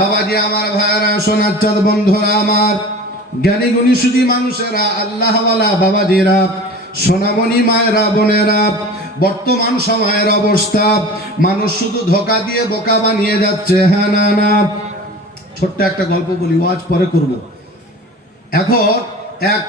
বাবাজি, আমার ভাইয়ারা সোনার চাঁদ, বন্ধুরা আমার। জ্ঞানী গুণী সুদী মানুষেরা, আল্লাহওয়ালা বাবাজিরা, সোনামণি মায়েরা, বোনেরা, বর্তমান সময়ের অবস্থা। মানুষ শুধু ধোকা দিয়ে বোকা বানিয়ে যাচ্ছে। হ্যাঁ না না। ছোট্ট একটা গল্প বলি ওয়াজ পরে করব। এখন এক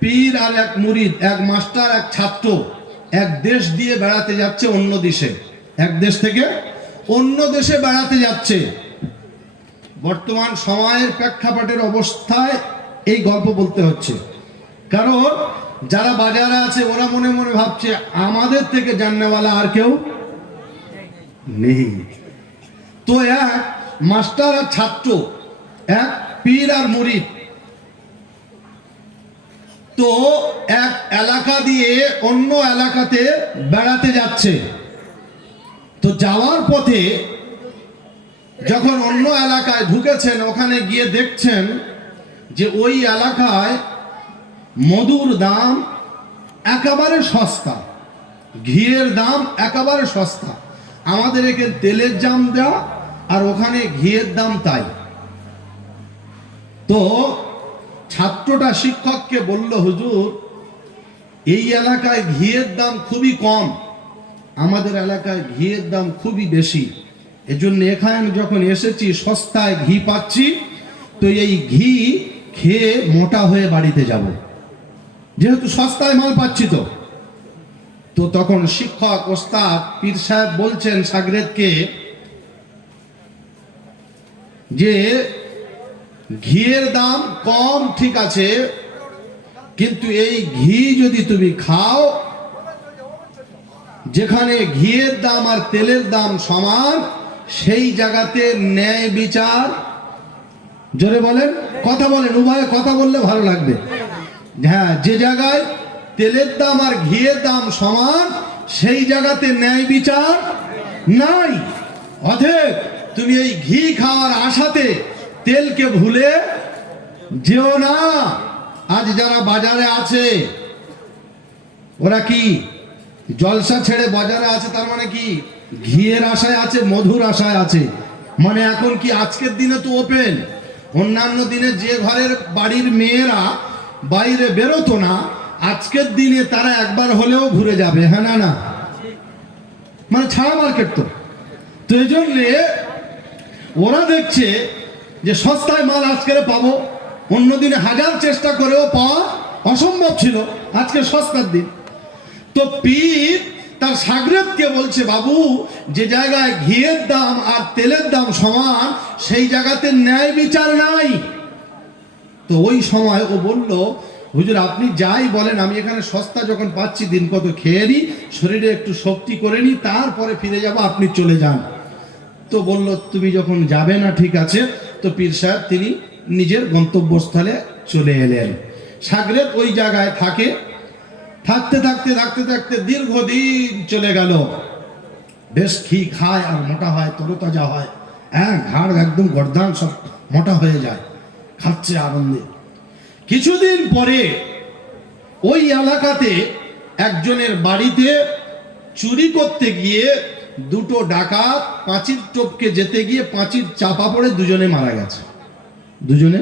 পীর আর এক মুরিদ, এক মাস্টার, এক ছাত্র, এক দেশ দিয়ে বেড়াতে যাচ্ছে অন্য দেশে। এক দেশ থেকে অন্য দেশে বেড়াতে যাচ্ছে। বর্তমান সময়ের প্রেক্ষাপটের অবস্থায় এই গল্প বলতে হচ্ছে। কারণ যারা বাজারে আছে, ওরা মনে মনে ভাবছে, আমাদের থেকে জাননেওয়ালা আর কেউ নেই। তো এক মাস্টার আর ছাত্র, এক পীর আর মুরিদ। তো এক এলাকা দিয়ে অন্য এলাকাতে বেড়াতে যাচ্ছে। তো যাওয়ার পথে যখন অন্য এলাকায় ঢুকেছেন, ওখানে গিয়ে দেখছেন যে ওই এলাকায় মধুর দাম একেবারে সস্তা, ঘিয়ের দাম একেবারে সস্তা। আমাদের এখানে তেলের দাম দেওয়া আর ওখানে ঘিয়ের দাম তাই। তো ছাত্রটা শিক্ষককে বলল, হুজুর, এই এলাকায় ঘিয়ের দাম খুবই কম। আমাদের এলাকায় ঘিয়ের দাম খুবই বেশি। এজন্য এখানে যখন এসেছি, সস্তায় ঘি পাচ্ছি, তো এই ঘি খেয়ে মোটা হয়ে বাড়িতে যাব। যেহেতু সস্তায় মাল পাচ্ছি তো। তো তখন শিক্ষক, ওস্তাদ, পীর সাহেব বলছেন সাগরেদকে যে ঘিয়ের দাম কম ঠিক আছে, কিন্তু এই ঘি যদি তুমি খাও, যেখানে ঘিয়ের দাম আর তেলের দাম সমান সেই জায়গাতে ন্যায় বিচার। জোরে বলেন, কথা বলেন, উভয়ে কথা বললে ভালো লাগবে। হ্যাঁ যে জায়গায় তেলের দাম আর ঘিয়ের দাম সমান, সেই জায়গাতে ন্যায় বিচার নাই। অতএব তুমি এই ঘি খাওয়ার আশাতে তেলকে ভুলে যেও না। আজ যারা বাজারে আছে, ওরা কি জলসা ছেড়ে বাজারে আছে, তার মানে কি? ঘিয়ের আশায় আছে, মধুর আশায় আছে। মানে এখন কি আজকের দিনে তো ওপেন অন্যান্য দিনে যে ঘরের বাড়ির মেয়েরা বাইরে বেরোতো না, আজকের দিনে তারা একবার হলেও ঘুরে যাবে হ্যাঁ না না? মানে ছাড়া মার্কেট তো। তো এই জন্যে ওরা দেখছে যে সস্তায় মাল আজকের পাবো। অন্যদিনে হাজার চেষ্টা করেও পাওয়া অসম্ভব ছিল আজকে সস্তার দিন। তো পীর তার সাগরেদকে বলছে, বাবু, যে জায়গায় ঘিয়ের দাম আর তেলের দাম সমান, সেই জায়গাতে ন্যায় বিচার নাই। তো ওই সময় ও বলল, হুজুর, আপনি যাই বলেন, আমি এখানে সস্তা যখন পাচ্ছি, দিন কত খেয়ে নিই, শরীরে একটু শক্তি করে নিই, তারপরে ফিরে যাব, আপনি চলে যান। তো বলল, তুমি যখন যাবে না, ঠিক আছে। তো পীর সাহেব, তিনি নিজের গন্তব্যস্থলে চলে এলেন। সাগরেদ ওই জায়গায় থাকে থাকতে থাকতে থাকতে থাকতে দীর্ঘদিন চলে গেল। বেশ ঘি খায় আর মোটা হয়, তরতাজা হয়। হ্যাঁ ঘাড় একদম গর্দান সব মোটা হয়ে যায়, খাচ্ছে আনন্দে। কিছুদিন পরে ওই এলাকাতে একজনের বাড়িতে চুরি করতে গিয়ে দুটো ডাকাত পাঁচির টপকে যেতে গিয়ে পাঁচির চাপা পড়ে দুজনে মারা গেছে। দুজনে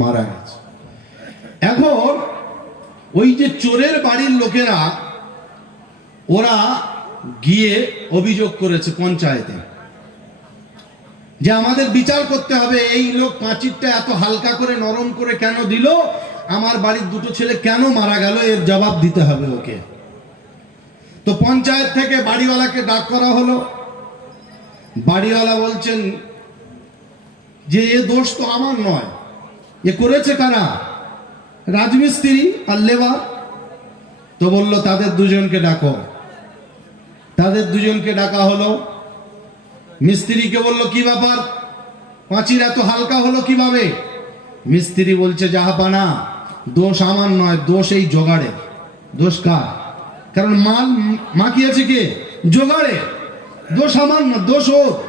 মারা গেছে। এখন ওই যে চোরের বাড়ির লোকেরা, ওরা গিয়ে অভিযোগ করেছে পঞ্চায়েতে যে আমাদের বিচার করতে হবে, এই লোক পাঁচিরটা এত হালকা করে, নরম করে কেন দিল? আমার বাড়ির দুটো ছেলে কেন মারা গেল? এর জবাব দিতে হবে ওকে। তো পঞ্চায়েত থেকে বাড়িওয়ালাকে ডাক করা হলো। বাড়িওয়ালা বলছেন যে, এ দোষ তো আমার নয়। এ করেছে কারা? রাজমিস্ত্রি আর লেবার তো বলল, তাদের দুজনকে ডাকো। তাদের দুজনকে ডাকা হলো। মিস্ত্রিকে বলল, কি ব্যাপার? পাঁচির এত হালকা হলো কীভাবে? মিস্ত্রি বলছে জাহাপানা দোষ আমার নয়, দোষ এই জোগাড়ে দোষ কার? কারণ মাল মাখিয়েছে কে? জোগাড়ে। দোষ আমার না দোষ ও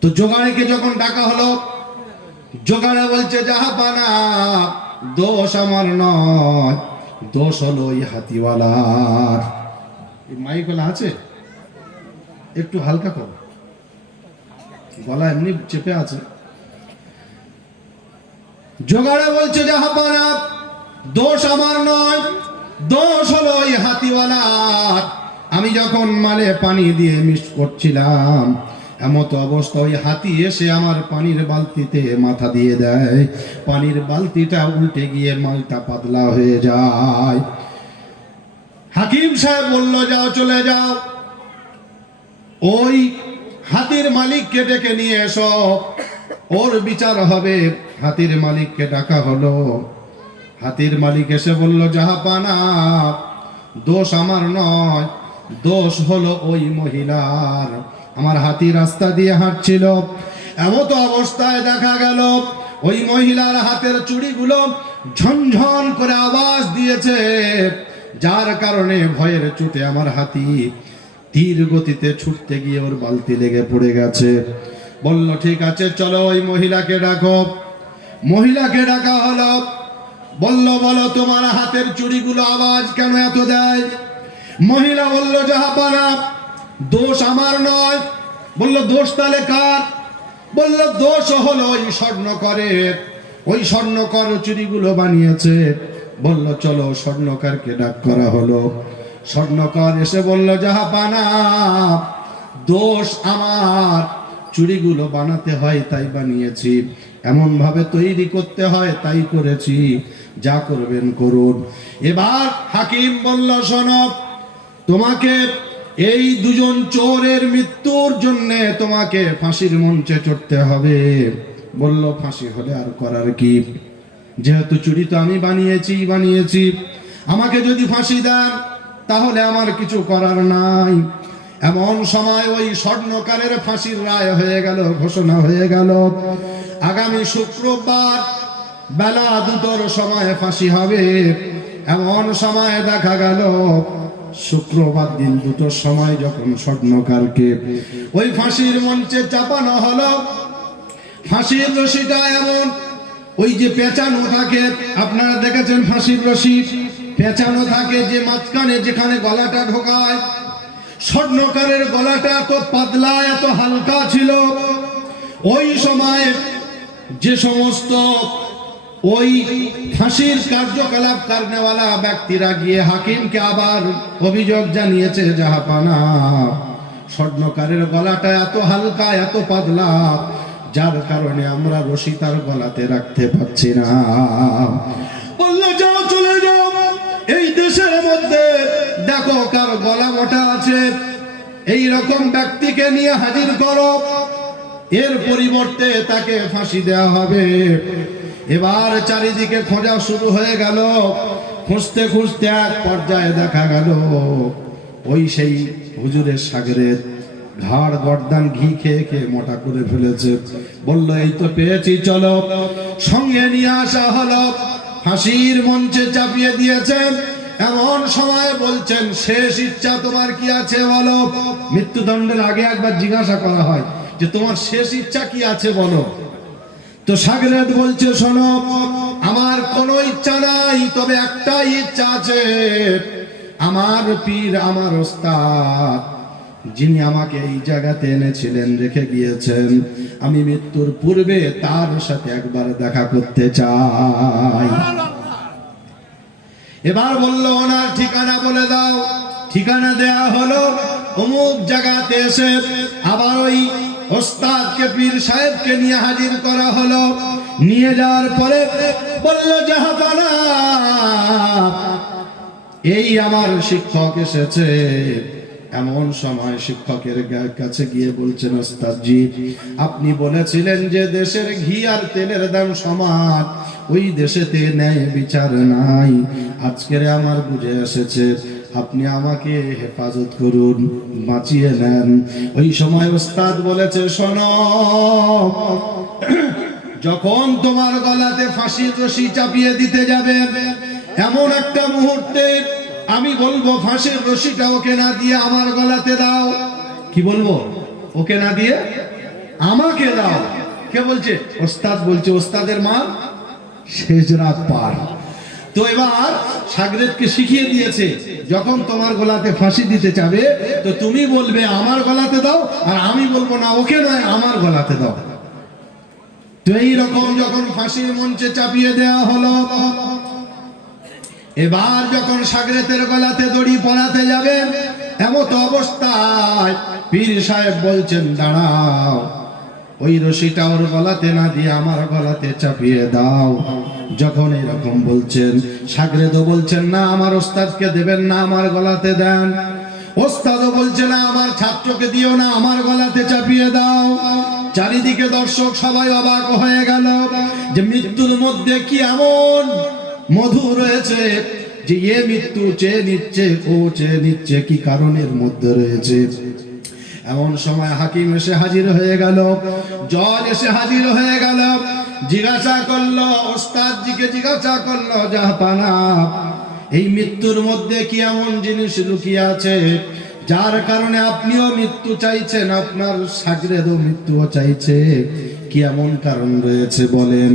তো জোগাড়েকে যখন ডাকা হলো জোগাড়ে বলছে জাহাপানা দোষ আমার নয়, দোষ হলো ওই হাতিওয়ালার। এই মাইকওয়ালা আছে? একটু হালকা করো। গলা এমনি চেপে আছে। জোগাড়ে বলছে জাহাপানা দোষ আমার নয়, দোষ হলো ওই হাতিওয়ালার। আমি যখন মালে পানি দিয়ে মিস করছিলাম এমত অবস্থা ওই হাতি এসে আমার পানির বালতিতে মাথা দিয়ে দেয়। পানির বালতিটা উল্টে গিয়ে মালটা পাতলা হয়ে যায়। হাকিম সাহেব বলল, যাও, চলে যাও। ওই হাতির মালিককে ডেকে নিয়ে এসো। ওর বিচার হবে। হাতির মালিককে ডাকা হলো। হাতির মালিক এসে বলল জাহাপানা দোষ আমার নয়। দোষ হলো ওই মহিলার। আমার হাতি রাস্তা দিয়ে হাঁটছিল। এমত অবস্থায় দেখা গেল, ওই মহিলার হাতের চুড়িগুলো ঝনঝন করে আওয়াজ দিয়েছে। যার কারণে ভয়ের চোটে আমার হাতি তীর গতিতে ছুটতে গিয়ে ওর বালতি লেগে পড়ে গেছে। বলল, ঠিক আছে, চলো ওই মহিলাকে ডাকো। মহিলাকে ডাকা হলো। বলল, বলো, তোমার হাতের চুড়িগুলো আওয়াজ কেন এত দেয়? মহিলা বলল জাহাপানা দোষ আমার নয়। বলল, দোষ তাহলে কার? বলল, দোষ হলো ওই স্বর্ণকরের। ওই স্বর্ণকর চুরিগুলো বানিয়েছে। বলল, চলো স্বর্ণকারকে ডাক করা হলো। স্বর্ণকর এসে বলল জাহাপানা দোষ আমার। চুড়িগুলো বানাতে হয়, তাই বানিয়েছি। এমন ভাবে তৈরি করতে হয়, তাই করেছি। যা করবেন করুন। এবার হাকিম বলল শোনব তোমাকে এই দুজন চোরের মৃত্যুর জন্য তোমাকে ফাঁসির মঞ্চে চড়তে হবে। বলল, ফাঁসি হলে আর করার কি? যেহেতু চুরি তো আমি বানিয়েছি বানিয়েছি। আমাকে যদি ফাঁসি দেন, তাহলে আমার কিছু করার নাই। এমন সময় ওই স্বর্ণকারের ফাঁসির রায় হয়ে গেল, ঘোষণা হয়ে গেল। আগামী শুক্রবার বেলা দুটোর সময় ফাঁসি হবে। এমন সময় দেখা গেল শুক্রবার দিন দুটোর সময় যখন স্বর্ণকারকে ওই ফাঁসির মঞ্চে চাপানো হলো, ফাঁসির রশিটা এমন, ওই যে পেঁচানো থাকে, আপনারা দেখেছেন ফাঁসির রশি? পেঁচানো থাকে যে মাঝখানে যেখানে গলাটা ঢোকায়। স্বর্ণকারের গলাটা এত পাতলা, এত হালকা ছিল। ওই সময় যে সমস্ত ওই ফাঁসির কার্যকলাপ কারণেওয়ালা ব্যক্তিরা গিয়ে হাকিমকে আবার অভিযোগ জানিয়েছে জাহাপানা স্বর্ণকারের গলাটা এত হালকা, এত পাতলা, যার কারণে আমরা রশি তার গলাতে রাখতে পারছি না। বলল, যাও, চলে যাও। এই দেশের মধ্যে দেখো কার গলা মোটা আছে। এই রকম ব্যক্তিকে নিয়ে হাজির করো। এর পরিবর্তে তাকে ফাঁসি দেওয়া হবে। এবার চারিদিকে খোঁজা শুরু হয়ে গেল। খুঁজতে খুঁজতে এক পর্যায়ে দেখা গেল, ওই সেই হুজুরের সাগরের ঘাড় গর্দান ঘি খেয়ে খেয়ে মোটা করে ফেলেছে। বলল, এই তো পেয়েছি, চলো। সঙ্গে নিয়ে আসা হলো ফাঁসির মঞ্চে চাপিয়ে দিয়েছেন এমন সময় বলছেন, শেষ ইচ্ছা তোমার কি আছে বলো? মৃত্যুদণ্ডের আগে একবার জিজ্ঞাসা করা হয়, যে তোমার শেষ ইচ্ছা কি আছে বলো? তো সাগরেদ বলছে, শোনো, আমার কোনো ইচ্ছা নাই, তবে একটাই ইচ্ছা আছে। আমার পীর, আমার ওস্তাদ, যিনি আমাকে এই জায়গাতে এনেছিলেন, রেখে গিয়েছেন, আমি মৃত্যুর পূর্বে তার সাথে একবার দেখা করতে চাই। এবার বলল, ওনার ঠিকানা বলে দাও। ঠিকানা দেয়া হলো অমুক জায়গাতে এসে আবার ওই ওস্তাদকে পীর সাহেবকে নিয়ে হাজির করা হলো। নিয়ে যাওয়ার পরে বলল জাহাপানা এই আমার শিক্ষক এসেছে। এমন সময় শিক্ষকের কাছে গিয়ে বলছেন, ওস্তাদজি, আপনি বলেছিলেন যে দেশের ঘি আর তেলের দাম সমান। ওই দেশেতে ন্যায় বিচার নাই। আজকের আমার বুঝে এসেছে আপনি আমাকে হেফাজত করুন, বাঁচিয়ে নেন। ওই সময় ওস্তাদ বলেছে, শোনো, যখন তোমার গলাতে ফাঁসির রশি চাপিয়ে দিতে যাবে, এমন একটা মুহূর্তে আমি বলব, ফাঁসির রশিটা ওকে না দিয়ে আমার গলাতে দাও। কি বলব? ওকে না দিয়ে? আমাকে দাও। কে বলছে? ওস্তাদ বলছে, ওস্তাদের মা শেষ রাত পার। তো এবার সাগরেদকে শিখিয়ে দিয়েছে, যখন তোমার গলাতে ফাঁসি দিতে যাবে, তো তুমি বলবে, আমার গলাতে দাও, আর আমি বলব, না, ওকে নয়, আমার গলাতে দাও। তো এইরকম যখন ফাঁসির মঞ্চে চাপিয়ে দেওয়া হলো, এবার যখন সাগরেতের গলাতে দড়ি পড়াতে যাবে, এমত অবস্থায় পীর সাহেব বলছেন, দাঁড়াও, ওই রশিটা ওর গলাতে না দিয়ে আমার গলাতে চাপিয়ে দাও। যখন এরকম বলছেন, সাগরেদও বলছেন, না, আমার ওস্তাদকে দেবেন না, আমার গলাতে দেন। ওস্তাদও বলছে, না, আমার ছাত্রকে দিও না, আমার গলাতে চাপিয়ে দাও। চারিদিকে দর্শক সবাই অবাক হয়ে গেল যে মৃত্যুর মধ্যে কি এমন মধু রয়েছে যে এ মৃত্যু চেয়ে নিচ্ছে, ও চেয়ে নিচ্ছে, কি কারণের মধ্যে রয়েছে? এমন সময় হাকিম এসে হাজির হয়ে গেল জল এসে হাজির হয়ে গেল জিজ্ঞাসা করল, ওস্তাদজিকে জিজ্ঞাসা করল জাহাপানা এই মৃত্যুর মধ্যে কি এমন জিনিস লুকিয়ে আছে? যার কারণে আপনিও মৃত্যু চাইছেন, আপনার সাগরেদও মৃত্যুও চাইছে। কি এমন কারণ রয়েছে বলেন?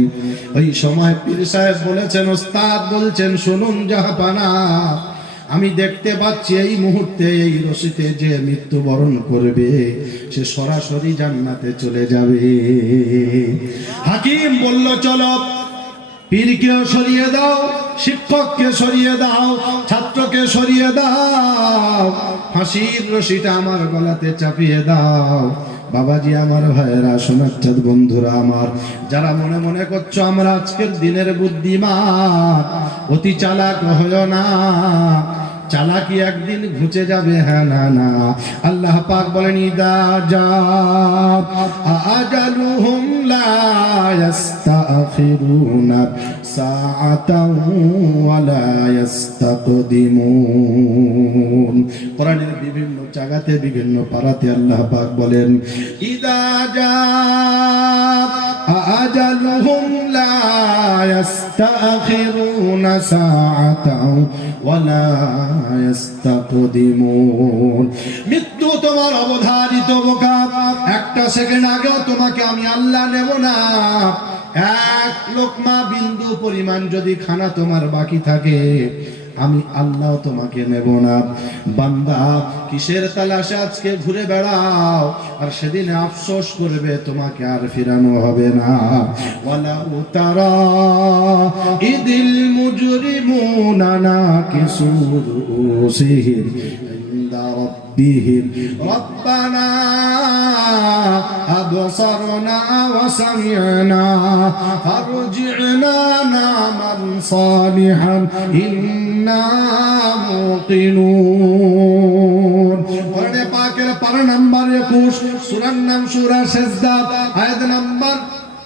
ওই সময় পীর সাহেব বলেছেন, ওস্তাদ বলছেন, শুনুন জাহাপানা আমি দেখতে পাচ্ছি এই মুহূর্তে এই রশিতে যে মৃত্যুবরণ করবে, সে সরাসরি জান্নাতে চলে যাবে। হাকিম বলল, চলো পীরকেও সরিয়ে দাও, শিক্ষককে সরিয়ে দাও, ছাত্রকে সরিয়ে দাও, ফাঁসির রশিটা আমার গলাতে চাপিয়ে দাও। বাবাজি, আমার ভাইয়েরা সোনাচ্ছাদ বন্ধুরা আমার, যারা মনে মনে করছ আমরা আজকের দিনের বুদ্ধিমান, অতি চালাক হইও না। চালাকি একদিন ঘুচে যাবে হ্যাঁ না না। আল্লাহ পাক বলেন, ইদা যা আজালুহুম লা ইয়াস্তাখিরুনা সাআতাও ওয়া লা ইয়াস্তাকদিমুন। কোরআনের বিভিন্ন জায়গাতে, বিভিন্ন পারাতে আল্লাহ পাক বলেন, ইদা যা আজালুহুম লা ইয়াস্তাখিরুনা সাআতাও ওয়া লা মৃত্যু তোমার অবধারিত মোকাব একটা সেকেন্ড আগেও তোমাকে আমি আল্লাহ নেব না। এক লোকমা বিন্দু পরিমাণ যদি খানা তোমার বাকি থাকে আমি আল্লাহ তোমাকে নেব না। বান্দা, কিসের তালাশে আজকে ঘুরে বেড়াও? আর সেদিন আফসোস করবে, তোমাকে আর ফিরানো হবে না। ওয়ালা উতারা ইদিল মুজরিমুনা না কিছু ربهم ربنا أبصرنا وسمعنا فارجعنا نعما صالحا إنا موقنون قرآن پاک پر نمبر 21 سورہ نام سورہ سجدہ آیت نمبر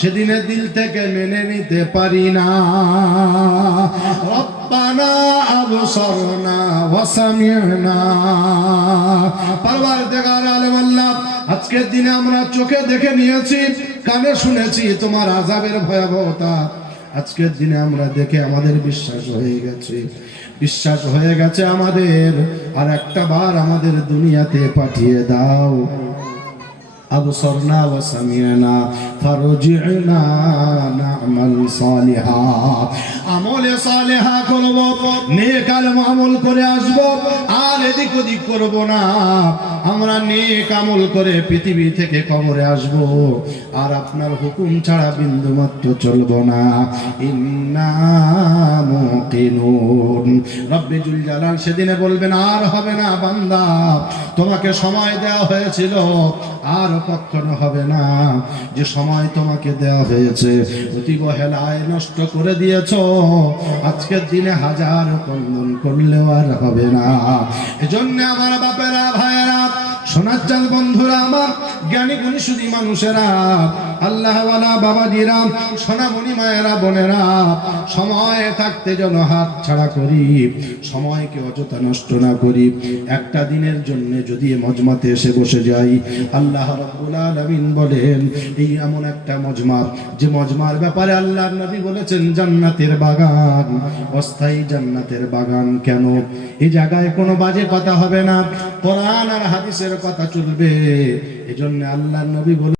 সেদিনে দিল থেকে মেনে নিতে পারি না। রব্বানা আবসরনা ওয়াসামিনা পারবার দেখার আলম আল্লাহ, আজকের দিনে আমরা চোখে দেখে নিয়েছি, কানে শুনেছি তোমার আজাবের ভয়াবহতা। আজকের দিনে আমরা দেখে আমাদের বিশ্বাস হয়ে গেছে। বিশ্বাস হয়ে গেছে আমাদের। আর একটা বার আমাদের দুনিয়াতে পাঠিয়ে দাও। أبصرنا وسمعنا فرجعنا نعمل صالحا আমলে সালেহা করব নেক আলম আমল করে আসব আর এদিক ওদিক করব না আমরা নেক আমল করে পৃথিবী থেকে কবরে আসব আর আপনার হুকুম ছাড়া বিন্দু মাত্র চলব না ইন্না মুকিনুন রব্বে জুল জালাল সেদিনে বলবেন আর হবে না বান্দা তোমাকে সময় দেওয়া হয়েছিল আর কখনো হবে না। যে সময় তোমাকে দেওয়া হয়েছে অতিবহেলায় নষ্ট করে দিয়েছ। আজকের দিনে হাজার কন্দন করলেও আর হবে না। এজন্য আমার বাপেরা, ভাইয়েরা, সোনার চাল বন্ধুরা, আমার জ্ঞানী গুণী মানুষেরা আল্লাহওয়ালা বাবাজিরা সোনামণি মায়েরা, বোনেরা, সময় থাকতে যেন হাত ছাড়া করি, সময়কে অযথা নষ্ট না করি, একটা দিনের জন্য যদি মজমাতে এসে বসে যাই, আল্লাহ রাব্বুল আলামিন বলেন, এই এমন একটা মজমা যে মজমার ব্যাপারে আল্লাহর নবী বলেছেন, জান্নাতের বাগান, অস্থায়ী জান্নাতের বাগান কেন? এই জায়গায় কোনো বাজে কথা হবে না, কোরআন আর হাদিসের কথা চলবে, এজন্য আল্লাহর নবী বলে